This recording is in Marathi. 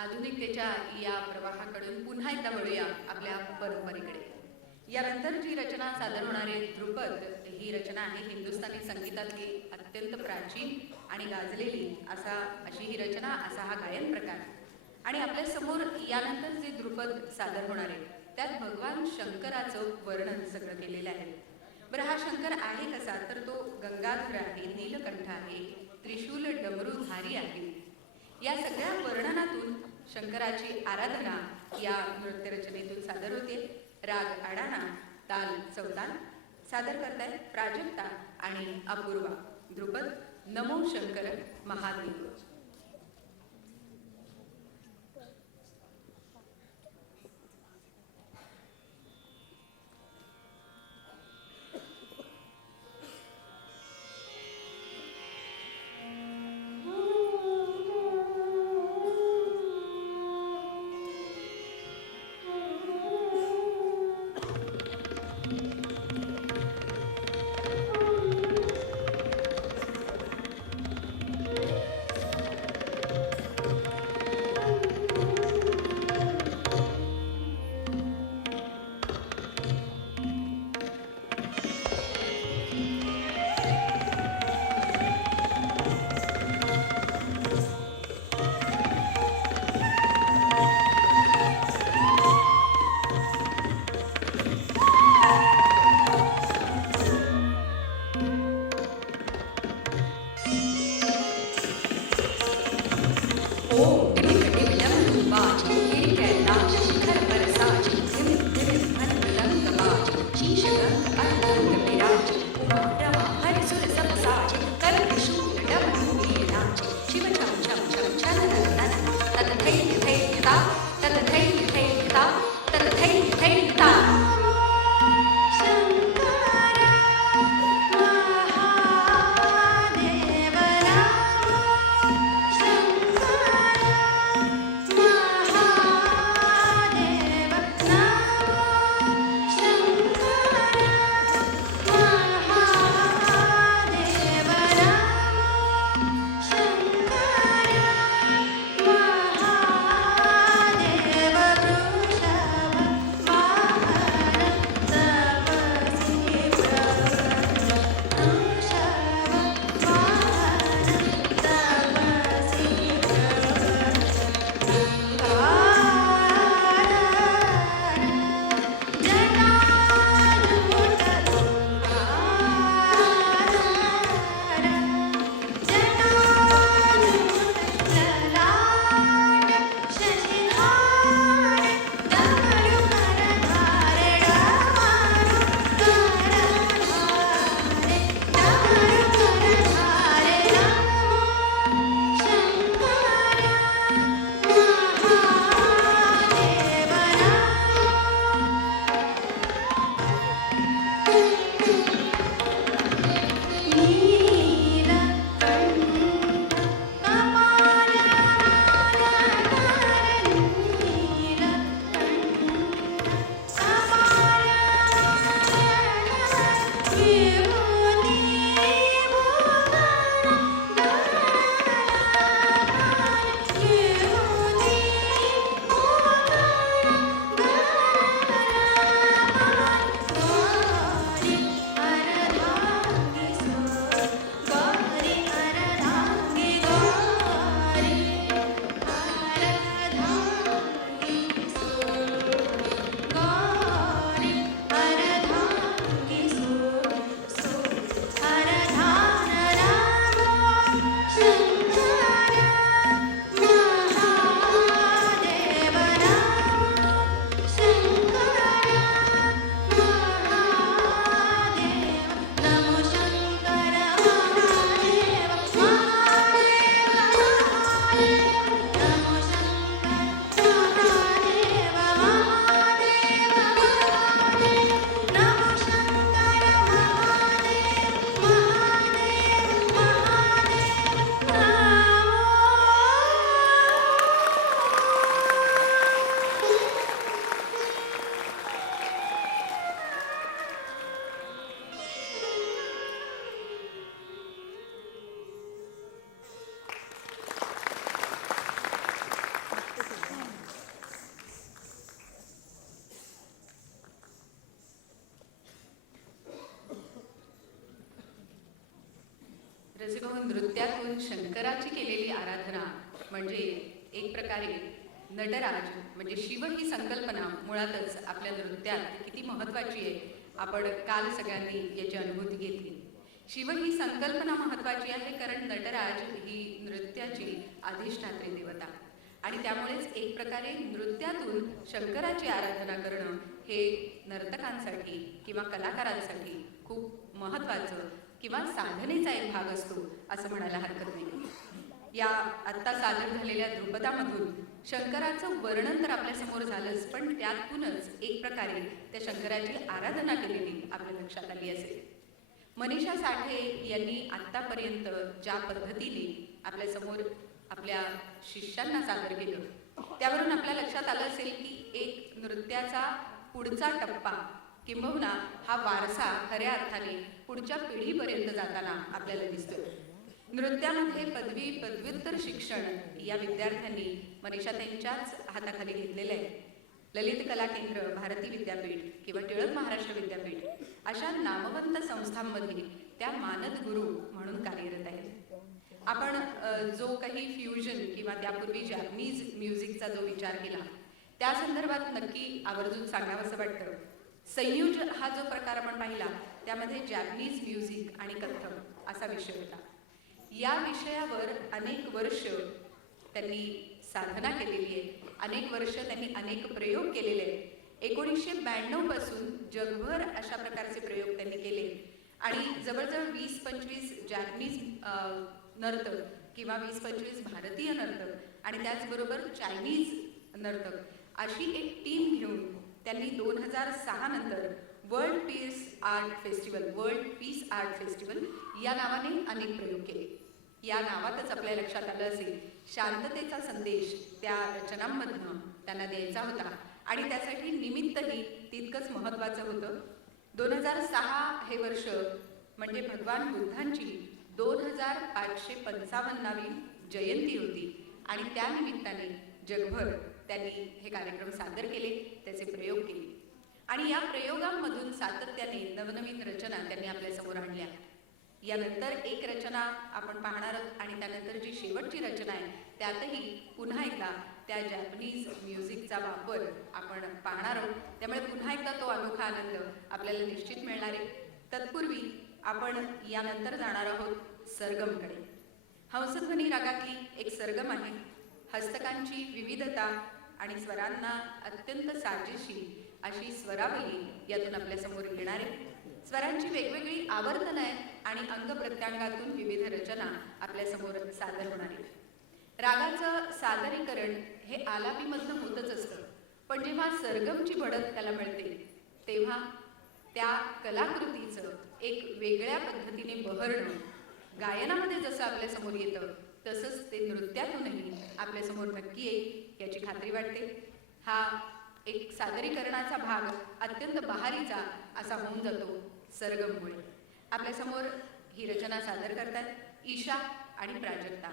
आधुनिकतेच्या या प्रवाहाकडून पुन्हा एकदा वळूया आपल्या परंपरेकडे. यानंतर जी रचना सादर होणारे ध्रुपद ही रचना आहे हिंदुस्थानी संगीतातली अत्यंत प्राचीन आणि गाजलेली अशी ही रचना, असा हा गायन प्रकार. आणि आपल्या समोर यानंतर जे द्रुपद सादर होणार आहे त्यात भगवान शंकराचं वर्णन सगळं केलेलं आहे. बरं, हा शंकर आहे कसा, तर तो गंगाधर आहे, नीलकंठ आहे, त्रिशूल डमरूधारी आहे. या सगळ्या वर्णनातून शंकराची आराधना या नृत्यरचनेतून सादर होते. राग अडाणा, ताल चौताल सादर करतायत प्राजक्ता आणि अपूर्वा. द्रुपद नमो शंकर महादेव. रसिको, नृत्यातून शंकराची केलेली आराधना म्हणजे एक प्रकारे नटराज म्हणजे शिव ही संकल्पना मुळातच आपल्या नृत्यात किती महत्त्वाची आहे, आपण काल सगळ्यांनी याची अनुभूती घेतली. शिव ही संकल्पना महत्त्वाची आहे कारण नटराज ही नृत्याची अधिष्ठात्री देवता आणि त्यामुळेच एक प्रकारे नृत्यातून शंकराची आराधना करणं हे नर्तकांसाठी किंवा कलाकारांसाठी खूप महत्त्वाचं किंवा साधनेचा एक भाग असतो असं म्हणायला हरकत नाही. या आत्ता सादर झालेल्या ध्रुपदामधून शंकराचं वर्णन तर आपल्यासमोर झालंच, पण त्यातूनच एक प्रकारे त्या शंकराची आराधना केलेली आपल्या लक्षात आली असेल. मनीषा साठे यांनी आत्तापर्यंत ज्या पद्धतीने आपल्यासमोर आपल्या शिष्यांना सादर केलं, त्यावरून आपल्या लक्षात आलं असेल की एक नृत्याचा पुढचा टप्पा किंबहुना हा वारसा खऱ्या अर्थाने पुढच्या पिढीपर्यंत जाताना आपल्याला दिसतोय. नृत्यामध्ये पदवी पदव्युत्तर शिक्षण या विद्यार्थ्यांनी मनीषा त्यांच्याच हाताखाली घेतलेलं आहे. ललित कला केंद्र, भारती विद्यापीठ किंवा टिळक महाराष्ट्र विद्यापीठ अशा नामवंत संस्थांमध्ये त्या मानद गुरु म्हणून कार्यरत आहेत. आपण जो काही फ्युजन किंवा त्यापूर्वी जॅपनीज म्युझिकचा जो विचार केला त्या संदर्भात नक्की आवर्जून सांगावंसं वाटतं. संयुज हा जो प्रकार आपण पाहिला त्यामध्ये जॅपनीज म्युझिक आणि कथ्थक असा विषय होता. या विषयावर अनेक वर्ष त्यांनी साधना केलेली आहे, अनेक वर्ष त्यांनी अनेक प्रयोग केलेले आहेत. 1992 पासून जगभर अशा प्रकारचे प्रयोग त्यांनी केले आणि जवळजवळ 20-25 जॅपनीज नर्तक किंवा 20-25 भारतीय नर्तक आणि त्याचबरोबर चायनीज नर्तक अशी एक टीम घेऊन त्यांनी 2006 नंतर वर्ल्ड पीस आर्ट फेस्टिवल या नावाने अनेक प्रयोग केले. या नावातच आपल्या लक्षात आलं असेल शांततेचा संदेश त्या रचनांमधनं त्यांना द्यायचा होता आणि त्यासाठी निमित्तही तितकंच महत्त्वाचं होतं. 2006 हे वर्ष म्हणजे भगवान बुद्धांची 2555वी जयंती होती आणि त्या निमित्ताने जगभर त्यांनी हे कार्यक्रम सादर केले, त्याचे प्रयोग केले आणि या प्रयोगांमधून सातत्याने नवनवीन रचना त्यांनी आपल्यासमोर आणल्या. यानंतर एक रचना आपण पाहणार आहोत आणि त्यानंतर जी शेवटची रचना आहे त्यातही पुन्हा एकदा त्या जॅपनीज म्युझिकचा वापर आपण पाहणार आहोत. त्यामुळे पुन्हा एकदा तो अनोखा आनंद आपल्याला निश्चित मिळणार आहे. तत्पूर्वी आपण यानंतर जाणार आहोत सरगमकडे. हंसध्वनी रागातली एक सरगम आहे. हस्तकांची विविधता आणि स्वरांना अत्यंत साजेशी अशी स्वरावली यातून आपल्यासमोर येणार आहे. स्वरांची वेगवेगळी आवर्तन आहेत आणि अंग प्रत्यांगातून विविध रचना आपल्यासमोर सादर होणार आहेत. रागाचं सादरीकरण हे आलापीमधनं होतच असतं, पण जेव्हा सरगमची बढत त्याला मिळते तेव्हा त्या कलाकृतीचं एक वेगळ्या पद्धतीने बहरणं गायनामध्ये जसं आपल्यासमोर येतं तसंच ते नृत्यातूनही आपल्यासमोर नक्की येईल याची खात्री वाटते. हा एक सादरीकरणाचा भाग अत्यंत बहारीचा असा होऊन जातो सरगममुळे. आपल्यासमोर ही रचना सादर करतात ईशा आणि प्राजक्ता.